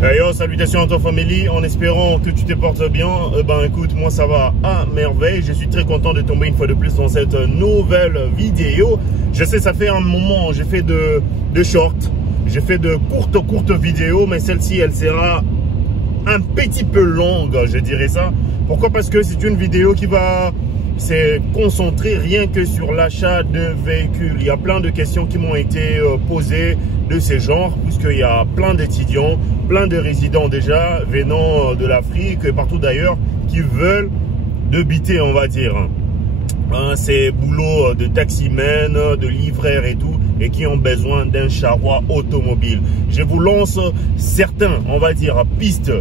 Yo, salutations à toi famille, en espérant que tu te portes bien. Écoute, moi ça va à merveille. Je suis très content de tomber une fois de plus dans cette nouvelle vidéo. Je sais, ça fait un moment, j'ai fait de shorts, j'ai fait de courtes vidéos, mais celle-ci, elle sera un petit peu longue, je dirais ça. Pourquoi? Parce que c'est une vidéo qui va se concentrer rien que sur l'achat de véhicules. Il y a plein de questions qui m'ont été posées de ces genres, puisqu'il y a plein d'étudiants, plein de résidents déjà venant de l'Afrique et partout d'ailleurs qui veulent débiter, on va dire, ces boulots de taximen, de livreur et tout, et qui ont besoin d'un charroi automobile. Je vous lance certains, on va dire, pistes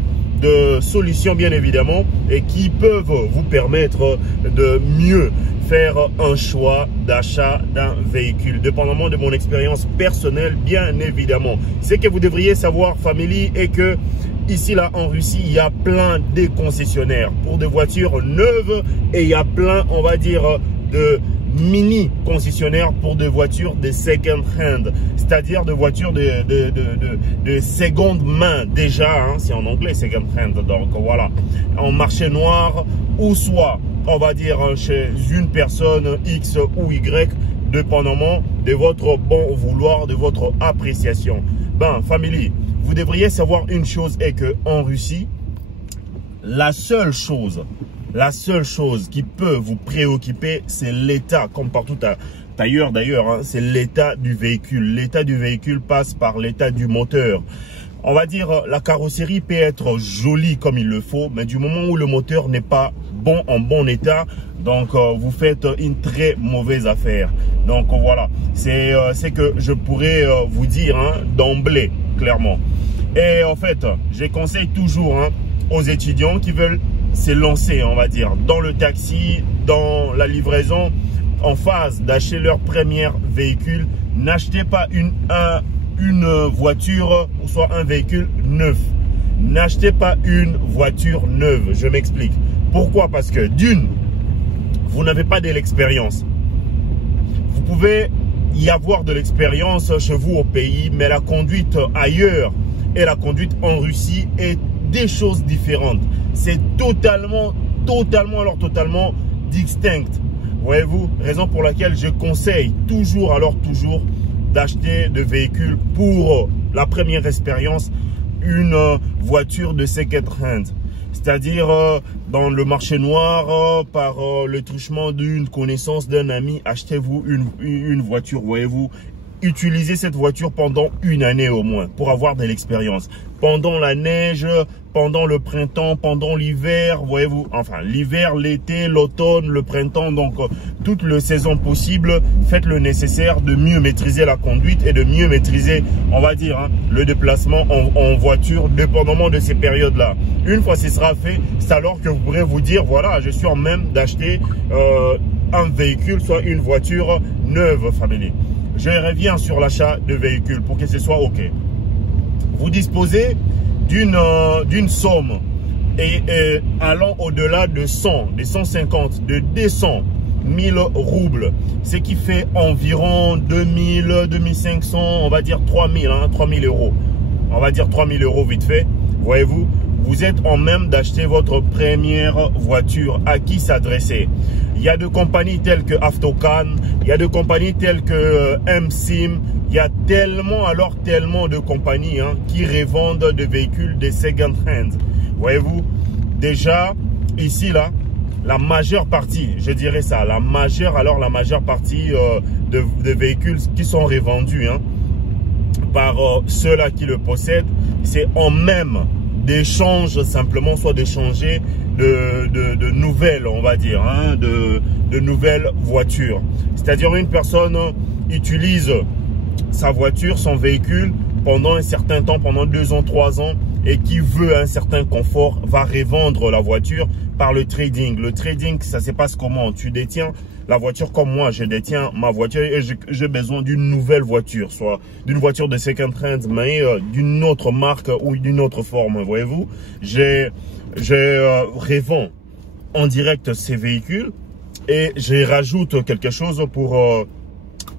de solutions bien évidemment, et qui peuvent vous permettre de mieux faire un choix d'achat d'un véhicule, dépendamment de mon expérience personnelle bien évidemment. Ce que vous devriez savoir famille est que ici là en Russie, il y a plein de concessionnaires pour des voitures neuves, et il y a plein, on va dire, de mini concessionnaires pour des voitures de second hand, c'est-à-dire de voitures de seconde main déjà, c'est en anglais second hand, donc voilà, en marché noir, ou soit on va dire chez une personne X ou Y, dépendamment de votre bon vouloir, de votre appréciation. Famille, vous devriez savoir une chose, est que en Russie, la seule chose qui peut vous préoccuper, c'est l'état, comme partout ailleurs d'ailleurs, c'est l'état du véhicule. L'état du véhicule passe par l'état du moteur. On va dire, la carrosserie peut être jolie comme il le faut, mais du moment où le moteur n'est pas en bon état, donc vous faites une très mauvaise affaire. Donc voilà, c'est que je pourrais vous dire d'emblée, clairement. Et en fait, je conseille toujours aux étudiants qui veulent se lancer, on va dire, dans le taxi, dans la livraison, en phase d'acheter leur premier véhicule, n'achetez pas une voiture ou soit un véhicule neuf. N'achetez pas une voiture neuve, je m'explique. Pourquoi? Parce que d'une, vous n'avez pas de l'expérience. Vous pouvez y avoir de l'expérience chez vous au pays, mais la conduite ailleurs et la conduite en Russie est des choses différentes. C'est totalement distinct. Voyez-vous, raison pour laquelle je conseille toujours d'acheter de véhicules pour la première expérience, une voiture de second hand. C'est-à-dire dans le marché noir, par le truchement d'une connaissance d'un ami, achetez-vous une voiture, voyez-vous. Utilisez cette voiture pendant une année au moins pour avoir de l'expérience. Pendant la neige, pendant le printemps, pendant l'hiver, voyez-vous, enfin l'hiver, l'été, l'automne, le printemps, donc toutes les saisons possibles, faites le nécessaire de mieux maîtriser la conduite et de mieux maîtriser, on va dire, le déplacement en voiture, dépendamment de ces périodes-là. Une fois ce sera fait, c'est alors que vous pourrez vous dire, voilà, je suis en même d'acheter un véhicule, soit une voiture neuve, famille. Je reviens sur l'achat de véhicules pour que ce soit OK. Vous disposez d'une somme et allant au-delà de 100, de 150, de 200 000 roubles, ce qui fait environ 2000, 2500, on va dire 3000 euros. On va dire 3000 euros vite fait, voyez-vous. Vous êtes en même d'acheter votre première voiture. À qui s'adresser? Il y a des compagnies telles que Avtocan, il y a des compagnies telles que MSIM, il y a tellement de compagnies qui revendent des véhicules de second hand. Voyez-vous, déjà ici là, la majeure partie, je dirais ça, la majeure partie de véhicules qui sont revendus par ceux-là qui le possèdent, c'est en même d'échange simplement, soit d'échanger de nouvelles, on va dire, de nouvelles voitures. C'est-à-dire une personne utilise sa voiture, son véhicule pendant un certain temps, pendant 2 ans, 3 ans, et qui veut un certain confort, va revendre la voiture par le trading. Le trading, ça se passe comment? Tu détiens la voiture comme moi, je détiens ma voiture et j'ai besoin d'une nouvelle voiture, soit d'une voiture de second hand, mais d'une autre marque ou d'une autre forme, voyez-vous. Je revends en direct ces véhicules et je rajoute quelque chose pour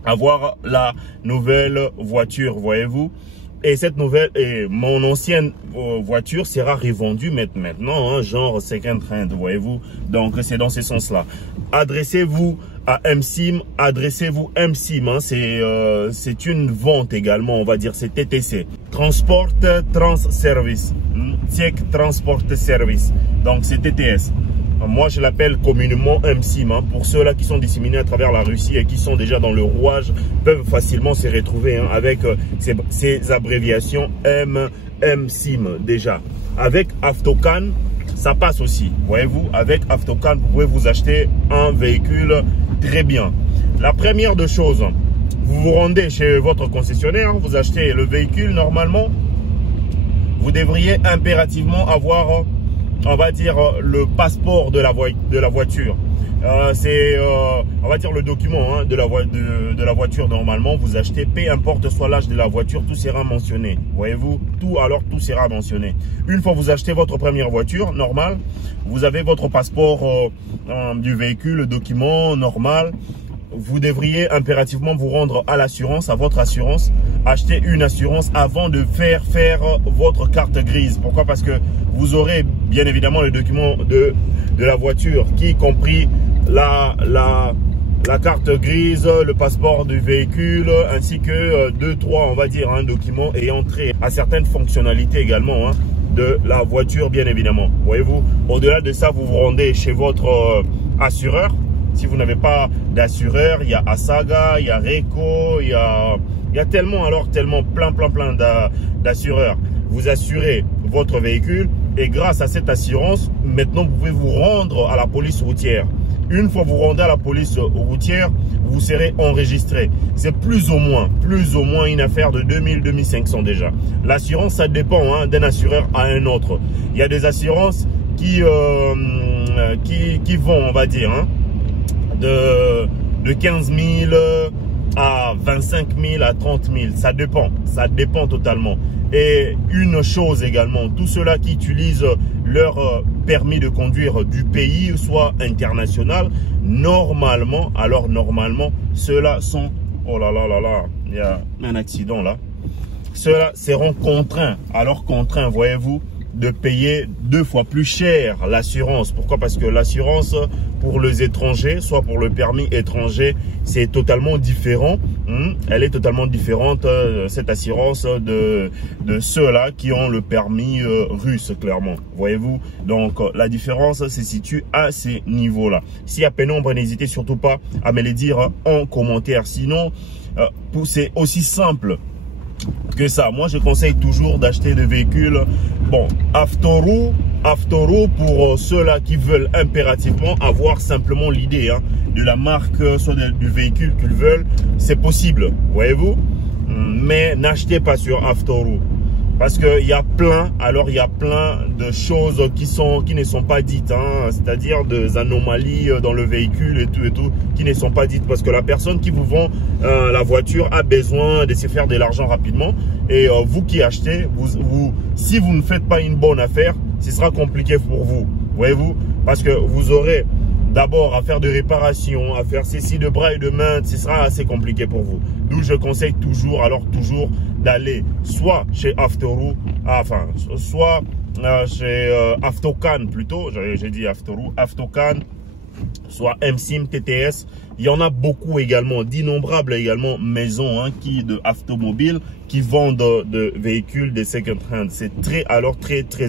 avoir la nouvelle voiture, voyez-vous. Et cette nouvelle, et mon ancienne voiture sera revendue maintenant, hein, genre second hand, voyez-vous. Donc c'est dans ce sens-là. Adressez-vous à MSIM, adressez-vous MSIM, hein, c'est une vente également, on va dire, c'est TTC. Transport Trans Service, Tech Transport Service, donc c'est TTS. Moi, je l'appelle communément MSIM. Hein. Pour ceux-là qui sont disséminés à travers la Russie et qui sont déjà dans le rouage, peuvent facilement se retrouver hein, avec ces abréviations MSIM déjà. Avec Avtocan, ça passe aussi. Voyez-vous, avec Avtocan, vous pouvez vous acheter un véhicule très bien. La première des choses, vous vous rendez chez votre concessionnaire, vous achetez le véhicule normalement. Vous devriez impérativement avoir... on va dire le passeport de la voiture. C'est on va dire le document hein, de la voiture normalement. Vous achetez, peu importe soit l'âge de la voiture, tout sera mentionné. Voyez-vous, tout sera mentionné. Une fois vous achetez votre première voiture normale, vous avez votre passeport du véhicule, le document normal. Vous devriez impérativement vous rendre à l'assurance, à votre assurance, acheter une assurance avant de faire votre carte grise. Pourquoi? Parce que vous aurez bien évidemment les documents de la voiture, qui compris la carte grise, le passeport du véhicule, ainsi que 2-3, on va dire, hein, documents ayant trait à certaines fonctionnalités également hein, de la voiture, bien évidemment. Voyez-vous, au-delà de ça, vous vous rendez chez votre assureur. Si vous n'avez pas d'assureur, il y a Asaga, il y a Reco, il y a tellement plein d'assureurs. Vous assurez votre véhicule et grâce à cette assurance, maintenant vous pouvez vous rendre à la police routière. Une fois vous rendez à la police routière, vous serez enregistré. C'est plus ou moins une affaire de 2000-2500 déjà. L'assurance, ça dépend hein, d'un assureur à un autre. Il y a des assurances qui vont, on va dire, hein, de 15 000 à 25 000 à 30 000, ça dépend totalement. Et une chose également, tous ceux-là qui utilisent leur permis de conduire du pays, soit international, normalement, ceux-là sont, oh là là là là, il y a un accident là, ceux-là seront contraints, voyez-vous, de payer 2 fois plus cher l'assurance. Pourquoi? Parce que l'assurance pour les étrangers, soit pour le permis étranger, c'est totalement différent. Elle est totalement différente, cette assurance, de ceux-là qui ont le permis russe, clairement. Voyez-vous? Donc, la différence se situe à ces niveaux-là. S'il y a pénombre, n'hésitez surtout pas à me le dire en commentaire. Sinon, c'est aussi simple que ça. Moi, je conseille toujours d'acheter des véhicules. Bon, Avtoru pour ceux-là qui veulent impérativement avoir simplement l'idée hein, de la marque, soit du véhicule qu'ils veulent, c'est possible, voyez-vous. Mais n'achetez pas sur Avtoru. Parce qu'il y a plein de choses qui ne sont pas dites, hein, c'est-à-dire des anomalies dans le véhicule et tout, qui ne sont pas dites. Parce que la personne qui vous vend la voiture a besoin de se faire de l'argent rapidement. Et vous qui achetez, si vous ne faites pas une bonne affaire, ce sera compliqué pour vous, voyez-vous. Parce que vous aurez d'abord à faire de réparations, à faire ceci de bras et de main, ce sera assez compliqué pour vous. D'où je conseille toujours d'aller soit chez Avtoru, soit chez Avtocan plutôt, j'ai dit Avtoru, Avtocan, soit MSIM, TTS. Il y en a beaucoup également, d'innombrables également maisons hein, de automobiles qui vendent de véhicules de second hand. C'est très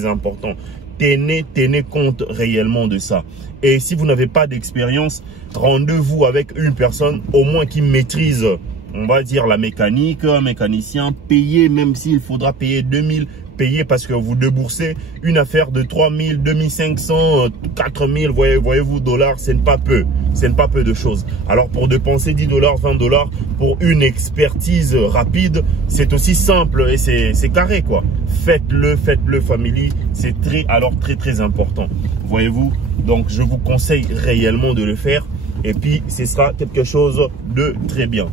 important. Tenez compte réellement de ça. Et si vous n'avez pas d'expérience, rendez-vous avec une personne au moins qui maîtrise, on va dire, la mécanique, un mécanicien. Payez, même s'il faudra payer 2000, payez parce que vous déboursez une affaire de 3000, 2500, 4000, voyez-vous, dollars, c'est pas peu. C'est pas peu de choses. Alors pour dépenser 10 $, 20 $ pour une expertise rapide, c'est aussi simple et c'est carré quoi. Faites-le family, c'est très important. Voyez-vous, donc je vous conseille réellement de le faire et puis ce sera quelque chose de très bien.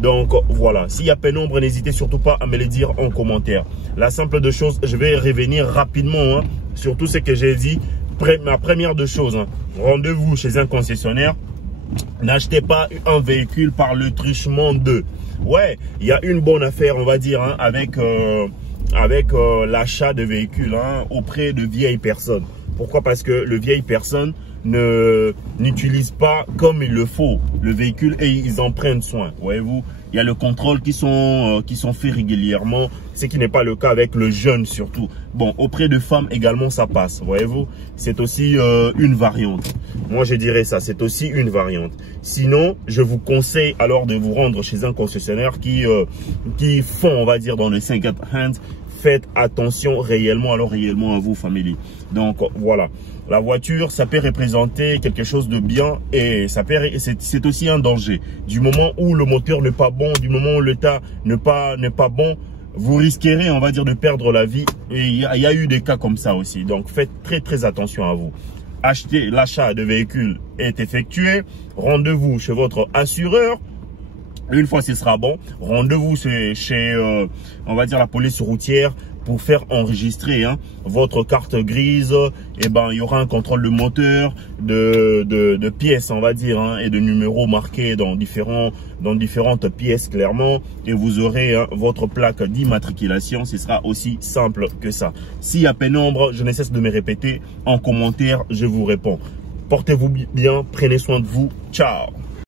Donc voilà, s'il y a pénombre, n'hésitez surtout pas à me le dire en commentaire. La simple de choses, je vais revenir rapidement hein, sur tout ce que j'ai dit. Ma première de choses, hein, rendez-vous chez un concessionnaire. N'achetez pas un véhicule par le truchement de. Ouais, il y a une bonne affaire, on va dire, hein, avec l'achat de véhicules hein, auprès de vieilles personnes. Pourquoi? Parce que le vieille personne n'utilise pas comme il le faut le véhicule et ils en prennent soin. Voyez-vous, il y a le contrôle qui sont faits régulièrement, ce qui n'est pas le cas avec le jeune surtout. Bon, auprès de femmes également ça passe. Voyez-vous, c'est aussi une variante. Moi je dirais ça, c'est aussi une variante. Sinon, je vous conseille alors de vous rendre chez un concessionnaire qui font, on va dire, dans le second hand. Faites attention réellement à vous, famille. Donc voilà, la voiture, ça peut représenter quelque chose de bien et c'est aussi un danger. Du moment où le moteur n'est pas bon, du moment où l'état n'est pas bon, vous risquerez, on va dire, de perdre la vie. Et il y a eu des cas comme ça aussi. Donc faites très attention à vous. L'achat de véhicules est effectué. Rendez-vous chez votre assureur. Une fois ce sera bon, rendez-vous chez on va dire la police routière pour faire enregistrer hein, votre carte grise. Et ben il y aura un contrôle de moteur, de pièces on va dire hein, et de numéros marqués dans différentes pièces clairement. Et vous aurez hein, votre plaque d'immatriculation. Ce sera aussi simple que ça. S'il y a pénombre, je ne cesse de me répéter en commentaire, je vous réponds. Portez-vous bien, prenez soin de vous. Ciao.